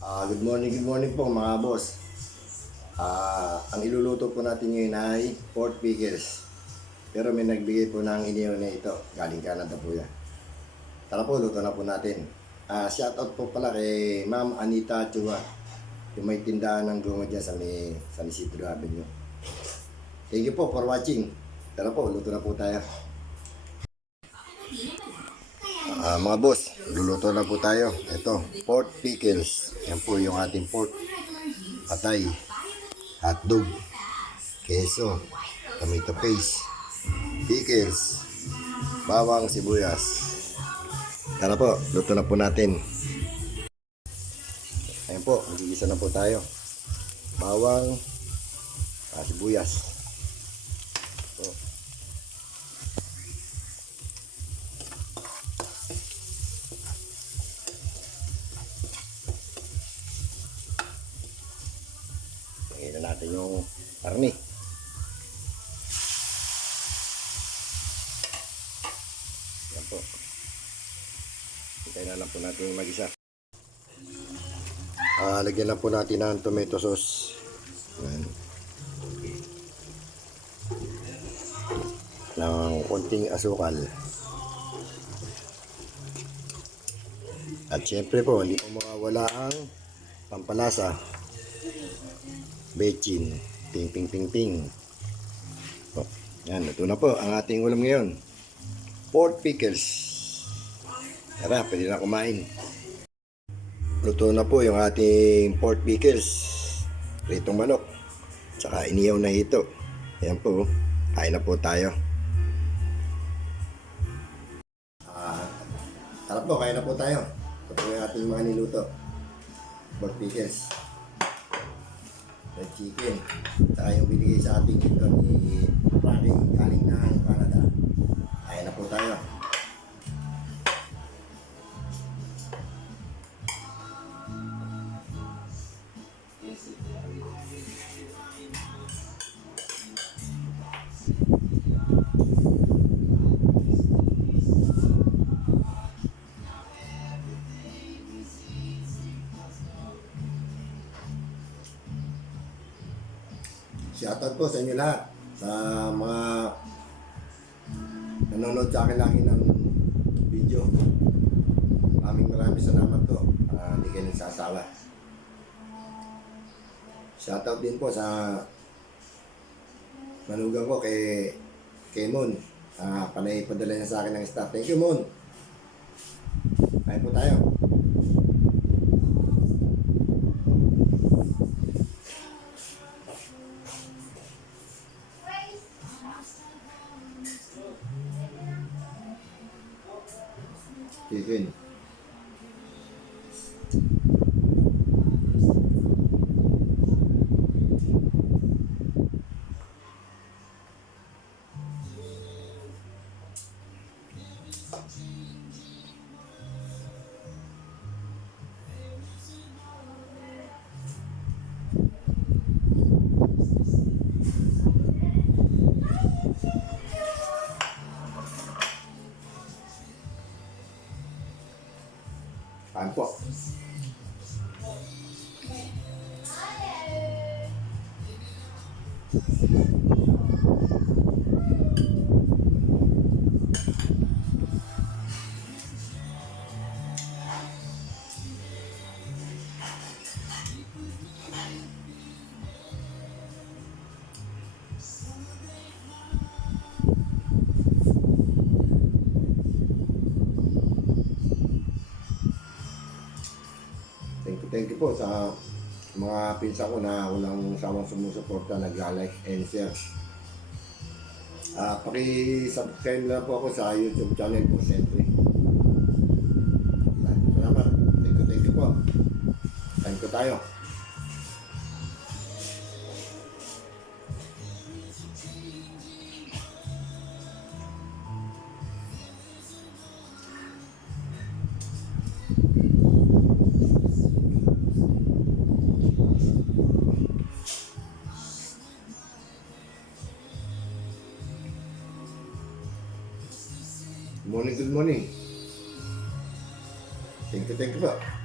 Good morning po mga boss. Ang iluluto po natin ngayon ay pork pickles. Pero may nagbigay po ng inihaw na ito. Galing Canada po yan. Tara po, luto na po natin. Shoutout po pala kay Ma'am Anita Chua. Yung may tindahan ng goma dyan sa San Isidro Avenue. Thank you po for watching. Tara po, luto na po tayo. Mga boss, luluto na po tayo. Ito, pork pickles. Yan po yung ating pork. Patay, hotdog, keso, tomato paste, pickles, bawang, sibuyas. Tara po, luto na po natin. Ayan po, magigisa na po tayo. Bawang, sibuyas. Ito. Lagyan na natin yung karne. Yan po. Hintay na lang po natin mag-isa. Lagyan lang po natin ng tomato sauce. Yan. Ng konting asukal. At syempre po, hindi po mawawala ang pampalasa. Bechin, ping ping ping ping. Oh, yan, ito na po ang ating ulam ngayon. Pork pickles. Tara, pwede na kumain. Luto na po yung ating pork pickles. Pritong manok. Tsaka inihaw na hito. Yan po, kain na po tayo. Tara po, kain na po tayo. Ito po yung ating mga niluto. Pork pickles. Red chicken. Saka yung binigay sa ating ito ni Frankie galing ng Canada. Ayan na po tayo. Shoutout po sa inyo lahat, sa mga nanonood sa akin lagi ng video. Maraming salamat po. Hindi kayo nagsasawa. Shoutout din po sa manugang ko kay Mon. Panay padala niya sa akin ng staff. Thank you, Mon. Kain po tayo. Chicken. Kain po. Thank you po sa mga pinsa ko na walang sawang sumusuporta, nag-like and share. Paki-subscribe na po ako sa YouTube channel po, Sentry. Salamat. Thank you po. Kain ko tayo. Good morning. Thank you po.